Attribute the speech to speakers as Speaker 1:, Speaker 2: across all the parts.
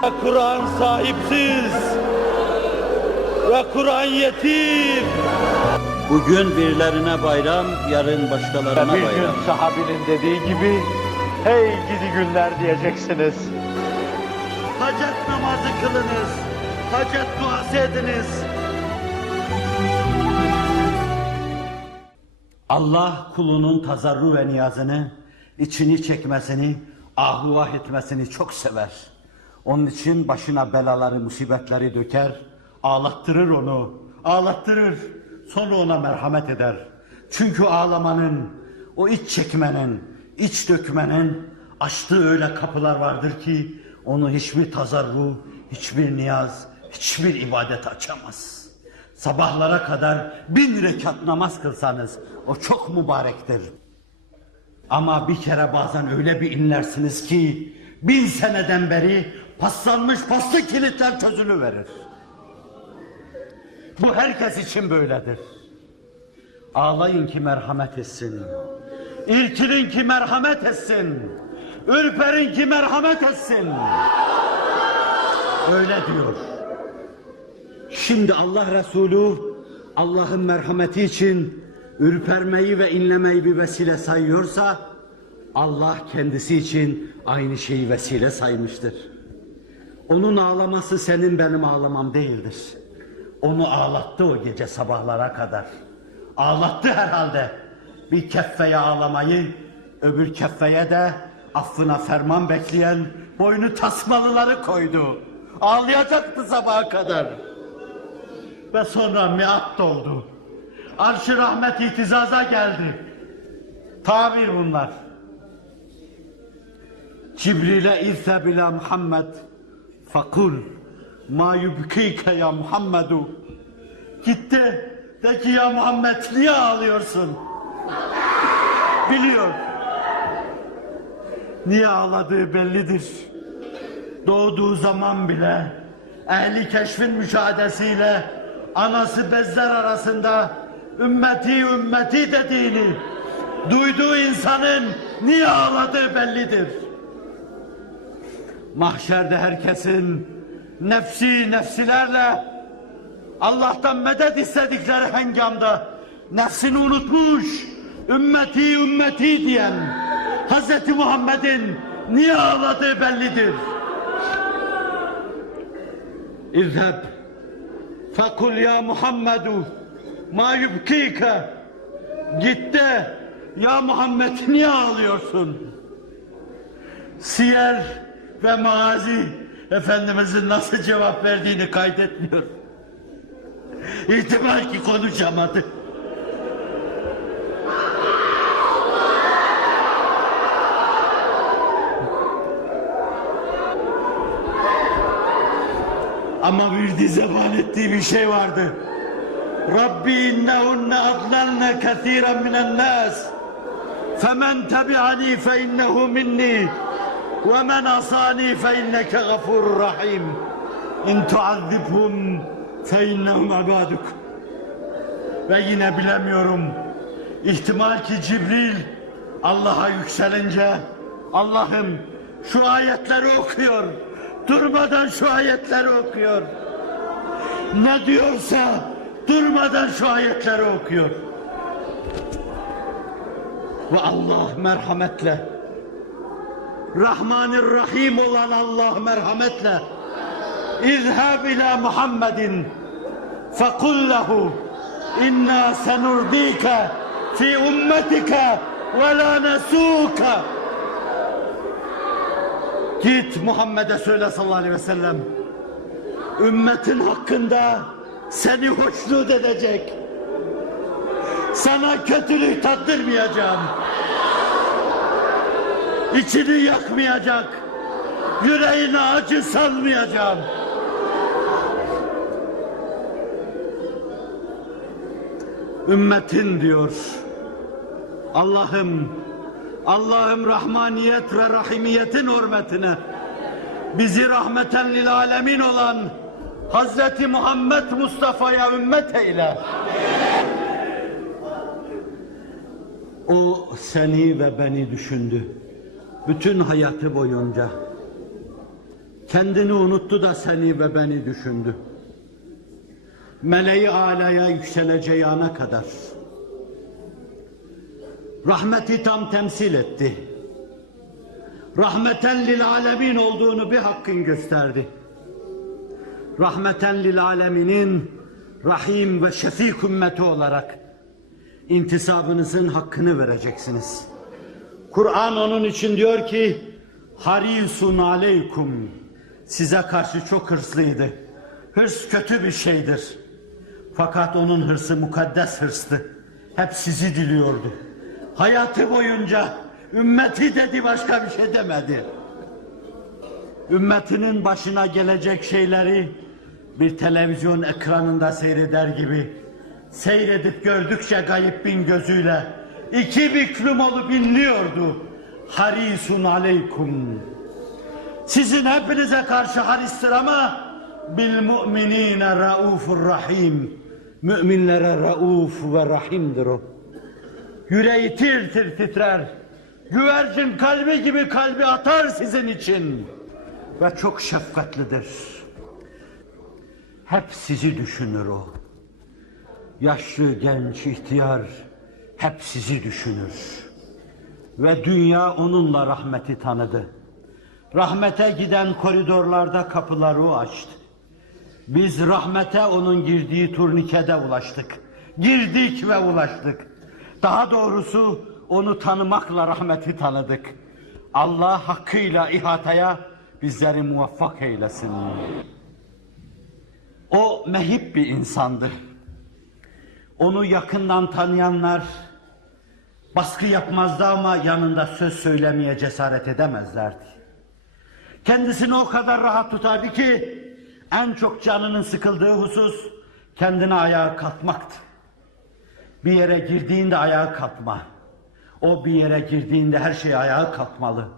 Speaker 1: Kur'an sahipsiz ve Kur'an yetim.
Speaker 2: Bugün birilerine bayram, yarın başkalarına
Speaker 3: Bir gün
Speaker 2: bayram.
Speaker 3: sahabinin dediği gibi hey gidi günler diyeceksiniz.
Speaker 1: Hacet namazı kılınız. Hacet duası ediniz.
Speaker 2: Allah kulunun tazarru ve niyazını, içini çekmesini, ahuvah etmesini çok sever. Onun için başına belaları, musibetleri döker, ağlattırır onu, ağlattırır. Sonra ona merhamet eder. Çünkü ağlamanın, o iç çekmenin, iç dökmenin açtığı öyle kapılar vardır ki onu hiçbir tazarru, hiçbir niyaz, hiçbir ibadet açamaz. Sabahlara kadar bin rekat namaz kılsanız o çok mübarektir. Ama bir kere bazen öyle bir inlersiniz ki bin seneden beri paslanmış paslı kilitler çözülüverir. Bu herkes için böyledir. Ağlayın ki merhamet etsin. İrkilin ki merhamet etsin. Ürperin ki merhamet etsin. Öyle diyor. Şimdi Allah Resulü Allah'ın merhameti için ürpermeyi ve inlemeyi bir vesile sayıyorsa Allah kendisi için aynı şeyi vesile saymıştır. Onun ağlaması senin benim ağlamam değildir. Onu ağlattı o gece sabahlara kadar. Ağlattı herhalde. Bir keffeye ağlamayı, öbür keffeye de affına ferman bekleyen boynu tasmalıları koydu. Ağlayacaktı sabaha kadar. Ve sonra miat doldu. Arş-ı rahmet itizaza geldi. Tabir bunlar. Cibril'e izheb ila Muhammed fakul ma yubkike ya Muhammedu. Gitti. De ki ya Muhammed niye ağlıyorsun? Biliyor. Niye ağladığı bellidir. Doğduğu zaman bile ehli keşfin müşahadesiyle anası bezler arasında ümmeti ümmeti dediğini duyduğu insanın niye ağladığı bellidir. Mahşerde herkesin nefsi nefsilerle Allah'tan medet istedikleri hengamda nefsini unutmuş ümmeti ümmeti diyen Hz. Muhammed'in niye ağladığı bellidir. İzheb Fakul ya Muhammedu ma yubkike Git de ya Muhammed niye ağlıyorsun? Siyer ve Mazi Efendimizin nasıl cevap verdiğini kaydetmiyor. İhtimal ki konuşamadı. Ama bir dizeban ettiği bir şey vardı. Rabbi innehunne adlalne kethiren minen nas. Femen tebi'ani fe innehu minni. Asani fe inneke gafurur rahim. İn tuazzibhum fe innehum ibaduk. Ve yine bilemiyorum. İhtimal ki Cibril Allah'a yükselince Allah'ım şu ayetleri okuyor. Durmadan şu ayetleri okuyor. Ne diyorsa durmadan şu ayetleri okuyor. Ve Allah merhametle Rahmanir Rahim olan Allah merhametle İzhab ila Muhammedin fekul lehu inna senurdike fi ummetike ve la nesuke Git Muhammed'e söyle sallallahu aleyhi ve sellem. Ümmetin hakkında seni hoşnut edecek. Sana kötülük tattırmayacağım. İçini yakmayacak. Yüreğine acı salmayacağım. Ümmetin diyor. Allah'ım Allah'ım rahmaniyet ve rahimiyetin hürmetine bizi rahmeten lil alemin olan Hazreti Muhammed Mustafa'ya ümmet eyle. O seni ve beni düşündü. Bütün hayatı boyunca. Kendini unuttu da seni ve beni düşündü. Meleği alaya yükseleceği ana kadar. Rahmeti tam temsil etti. Rahmeten lil alemin olduğunu bir hakkın gösterdi. Rahmeten lil aleminin rahim ve şefik ümmeti olarak intisabınızın hakkını vereceksiniz. Kur'an onun için diyor ki harisun aleykum size karşı çok hırslıydı. Hırs kötü bir şeydir. Fakat onun hırsı mukaddes hırstı. Hep sizi diliyordu. Hayatı boyunca ümmeti dedi başka bir şey demedi. Ümmetinin başına gelecek şeyleri bir televizyon ekranında seyreder gibi seyredip gördükçe gayip bin gözüyle iki büklüm olup inliyordu. Harisun aleykum. Sizin hepinize karşı haristir ama bil mu'minine raufur rahim. Müminlere rauf ve rahimdir o. Yüreği tir tir titrer. Güvercin kalbi gibi kalbi atar sizin için. Ve çok şefkatlidir. Hep sizi düşünür o. Yaşlı, genç, ihtiyar hep sizi düşünür. Ve dünya onunla rahmeti tanıdı. Rahmete giden koridorlarda kapıları o açtı. Biz rahmete onun girdiği turnikede ulaştık. Girdik ve ulaştık. Daha doğrusu onu tanımakla rahmeti tanıdık. Allah hakkıyla ihataya bizleri muvaffak eylesin. O mehip bir insandı. Onu yakından tanıyanlar baskı yapmazdı ama yanında söz söylemeye cesaret edemezlerdi. Kendisini o kadar rahat tutardı ki en çok canının sıkıldığı husus kendine ayağa kalkmaktı. Bir yere girdiğinde ayağa kalkma. O bir yere girdiğinde her şey ayağa kalkmalı.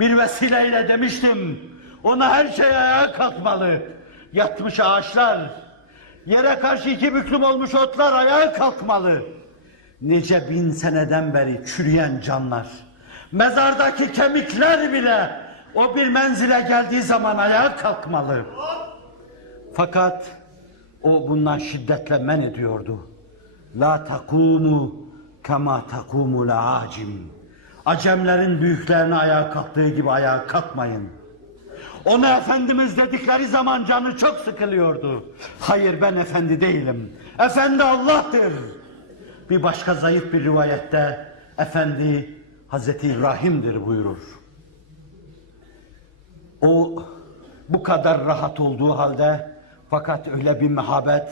Speaker 2: Bir vesileyle demiştim. Ona her şey ayağa kalkmalı. Yatmış ağaçlar, yere karşı iki büklüm olmuş otlar ayağa kalkmalı. Nice bin seneden beri çürüyen canlar, mezardaki kemikler bile o bir menzile geldiği zaman ayağa kalkmalı. Fakat o bundan şiddetle men ediyordu. La takumu kema takumu la acim. Acemlerin büyüklerine ayağa kalktığı gibi ayağa kalkmayın. Ona Efendimiz dedikleri zaman canı çok sıkılıyordu. Hayır ben efendi değilim. Efendi Allah'tır. Bir başka zayıf bir rivayette efendi Hazreti İbrahim'dir buyurur. O bu kadar rahat olduğu halde fakat öyle bir mehabet,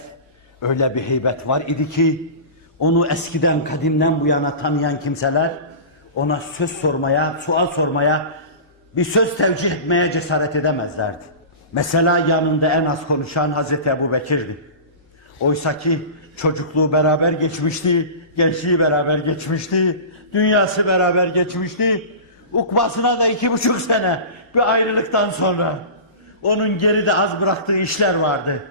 Speaker 2: öyle bir heybet var idi ki onu eskiden kadimden bu yana tanıyan kimseler ona söz sormaya, sual sormaya, bir söz tevcih etmeye cesaret edemezlerdi. Mesela yanında en az konuşan Hazreti Ebu Bekir'di. Oysa ki çocukluğu beraber geçmişti, gençliği beraber geçmişti, dünyası beraber geçmişti. Ukbasına da iki buçuk sene bir ayrılıktan sonra onun geride az bıraktığı işler vardı.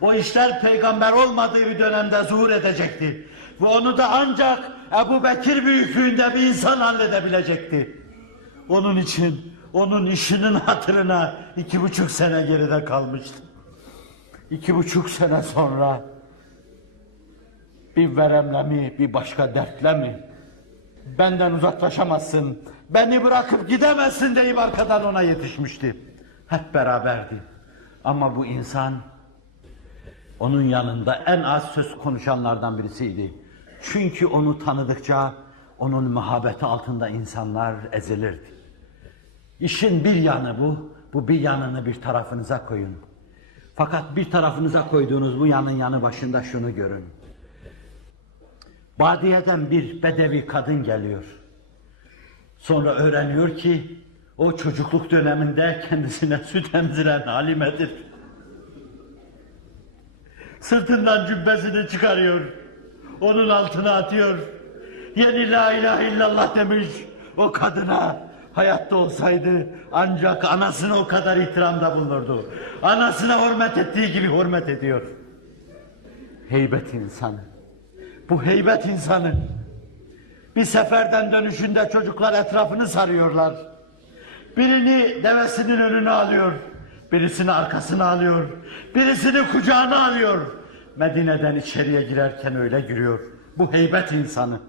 Speaker 2: O işler peygamber olmadığı bir dönemde zuhur edecekti. Ve onu da ancak Ebu Bekir büyüklüğünde bir insan halledebilecekti. Onun için onun işinin hatırına iki buçuk sene geride kalmıştı. İki buçuk sene sonra bir veremle mi, bir başka dertle mi? Benden uzaklaşamazsın, beni bırakıp gidemezsin deyip arkadan ona yetişmişti. Hep beraberdi. Ama bu insan onun yanında en az söz konuşanlardan birisiydi. Çünkü onu tanıdıkça onun muhabbeti altında insanlar ezilirdi. İşin bir yanı bu, bu bir yanını bir tarafınıza koyun. Fakat bir tarafınıza koyduğunuz bu yanın yanı başında şunu görün. Badiyeden bir bedevi kadın geliyor. Sonra öğreniyor ki o çocukluk döneminde kendisine süt emziren Halime'dir. Sırtından cübbesini çıkarıyor. Onun altına atıyor. Yeni la ilahe illallah demiş o kadına. Hayatta olsaydı ancak anasına o kadar ihtiramda bulunurdu. Anasına hürmet ettiği gibi hürmet ediyor. Heybet insanı. Bu heybet insanı. Bir seferden dönüşünde çocuklar etrafını sarıyorlar. Birini devesinin önüne alıyor. Birisini arkasına alıyor, birisini kucağına alıyor. Medine'den içeriye girerken öyle giriyor. Bu heybet insanı.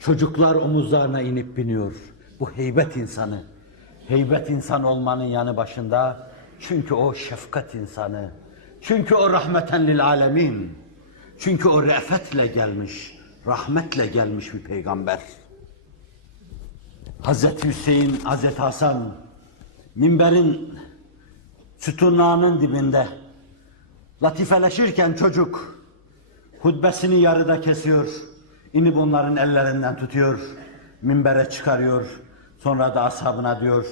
Speaker 2: Çocuklar omuzlarına inip biniyor. Bu heybet insanı. Heybet insan olmanın yanı başında çünkü o şefkat insanı. Çünkü o rahmeten lil alemin. Çünkü o re'fetle gelmiş, rahmetle gelmiş bir peygamber. Hazreti Hüseyin, Hazreti Hasan minberin sütunlarının dibinde latifeleşirken çocuk hutbesini yarıda kesiyor. inip onların ellerinden tutuyor. Minbere çıkarıyor. Sonra da ashabına diyor.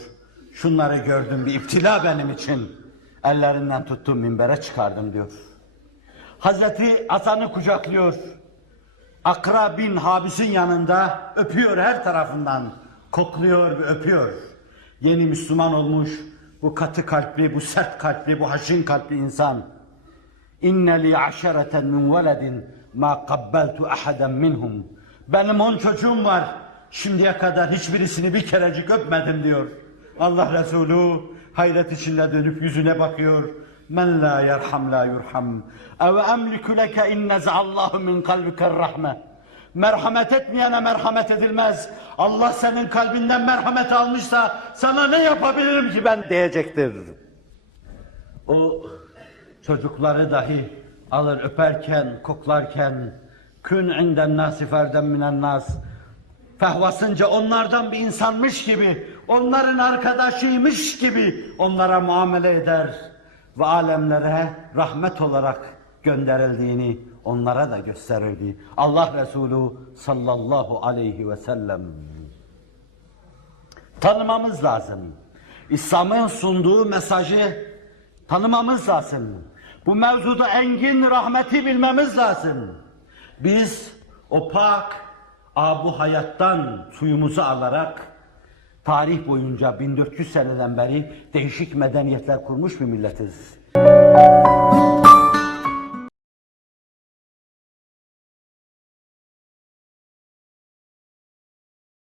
Speaker 2: Şunları gördüm bir iptila benim için. Ellerinden tuttum minbere çıkardım diyor. Hazreti Hasan'ı kucaklıyor. Akra bin Habis'in yanında öpüyor her tarafından. Kokluyor ve öpüyor. Yeni Müslüman olmuş bu katı kalpli, bu sert kalpli, bu haşin kalpli insan. İnne li aşereten min veledin ma kabbeltu ahaden minhum. Benim on çocuğum var. Şimdiye kadar hiçbirisini bir kerecik öpmedim diyor. Allah Resulü hayret içinde dönüp yüzüne bakıyor. Men la yerham la yurham. Ev emliku leke in nez'allahu min kalbike rahme. Merhamet etmeyene merhamet edilmez. Allah senin kalbinden merhamet almışsa sana ne yapabilirim ki ben diyecektir. O çocukları dahi alır öperken, koklarken kün inden nasi ferden minen nas fehvasınca onlardan bir insanmış gibi, onların arkadaşıymış gibi onlara muamele eder ve alemlere rahmet olarak gönderildiğini onlara da gösterirdi. Allah Resulü sallallahu aleyhi ve sellem tanımamız lazım. İslam'ın sunduğu mesajı tanımamız lazım. Bu mevzuda engin rahmeti bilmemiz lazım. Biz o pak abu hayattan suyumuzu alarak tarih boyunca 1400 seneden beri değişik medeniyetler kurmuş bir milletiz.